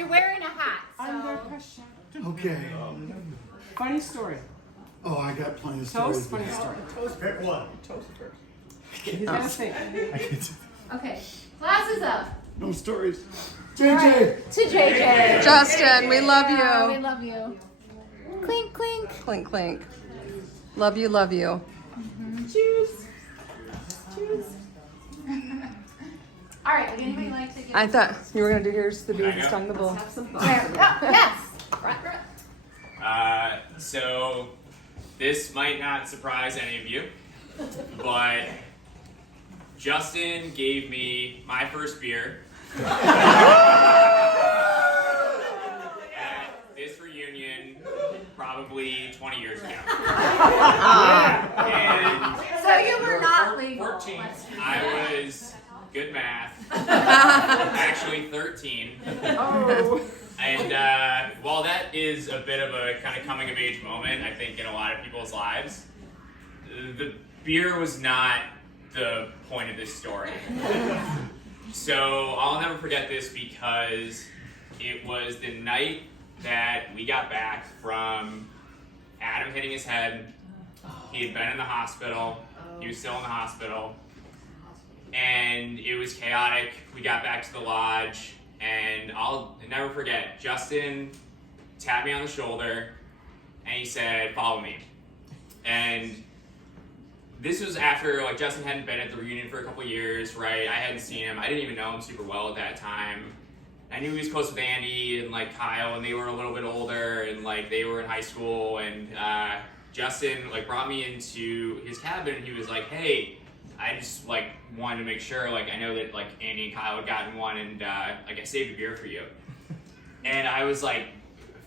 you're wearing a hat. Under pressure. Okay. Funny story. Oh, I got plenty of stories. Toast, funny story. Pick one. Toast first. He's got to think. Okay, class is up. No stories. All JJ. right, to JJ. Justin, we love Yeah, we you. love you. Clink, clink. Clink, clink. Love you, love you. Cheers. Cheers. All right, would anybody like to get I thought you were going to do here's the bees, I go? stung the bull. Have some fun. Yes. Right. So this might not surprise any of you, but Justin gave me my first beer at this reunion probably 20 years ago. And So you were not legal. 14. I was good math. Actually 13. Oh. And while that is a bit of a kind of coming of age moment, I think in a lot of people's lives, the beer was not the point of this story. So I'll never forget this because it was the night that we got back from Adam hitting his head. He had been in the hospital. He was still in the hospital. And it was chaotic. We got back to the lodge. And I'll never forget, Justin tapped me on the shoulder and he said, "Follow me." And this was after, like, Justin hadn't been at the reunion for a couple years, right? I hadn't seen him. I didn't even know him super well at that time. I knew he was close with Andy and, like, Kyle, and they were a little bit older, and, like, they were in high school. And Justin, like, brought me into his cabin, and he was like, "Hey, I just, like, wanted to make sure, like, I know that, like, Andy and Kyle had gotten one, and, like, I saved a beer for you." And I was like,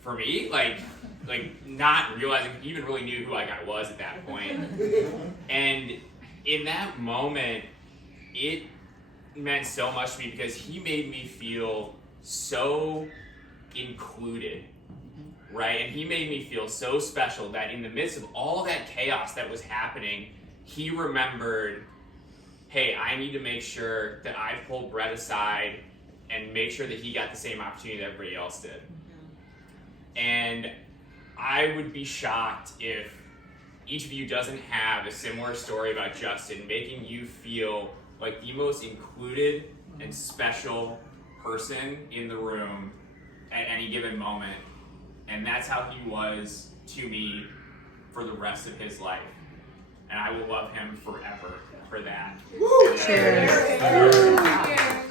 for me? Like not realizing he even really knew who I was at that point. And in that moment, it meant so much to me because he made me feel so included, right? And he made me feel so special that in the midst of all that chaos that was happening, he remembered, hey, I need to make sure that I pull Brett aside and make sure that he got the same opportunity that everybody else did. And I would be shocked if each of you doesn't have a similar story about Justin making you feel like the most included and special person in the room at any given moment. And that's how he was to me for the rest of his life. And I will love him forever for that. Cheers. Cheers.